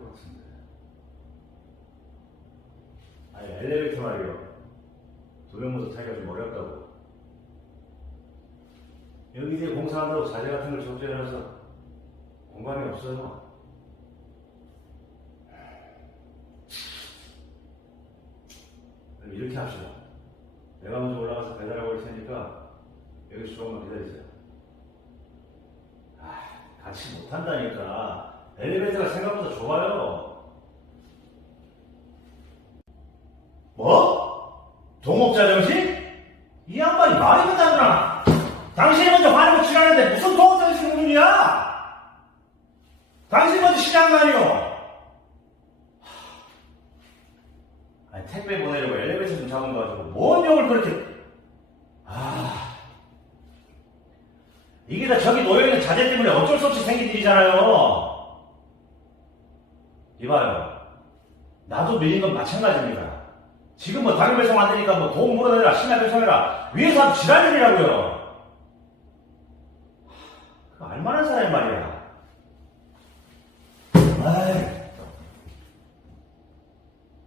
것 같은데. 아니, 엘리베이터 말이요. 두명 모두 타기가 좀 어렵다고. 여기 이제 공사한다고 자재 같은 걸 적재해놔서 공간이 없어요. 그럼 이렇게 합시다. 내가 먼저 올라가서 배달하고 올 테니까 여기서 조금만 기다리세요. 아, 같이 못한다니까. 엘리베이터가 생각보다 좁아요. 뭐? 동업자 정신? 이 양반이 말이 끝나구나. 당신이 먼저 화내고 치라는데 무슨 동업자 정신 공문이야? 당신이 먼저 거 아니오? 아니, 택배 보내려고 엘리베이터 좀 잡은 거 가지고 뭔 욕을 그렇게 아 이게 다 저기 놓여 있는 자재 때문에 어쩔 수 없이 생긴 일이잖아요 이봐요. 나도 밀린 건 마찬가지입니다. 지금 뭐 다른 배송 안 되니까 뭐 도움 물어내라 신나 배송해라. 위에서 하도 지랄일이라고요. 그거 알만한 말이야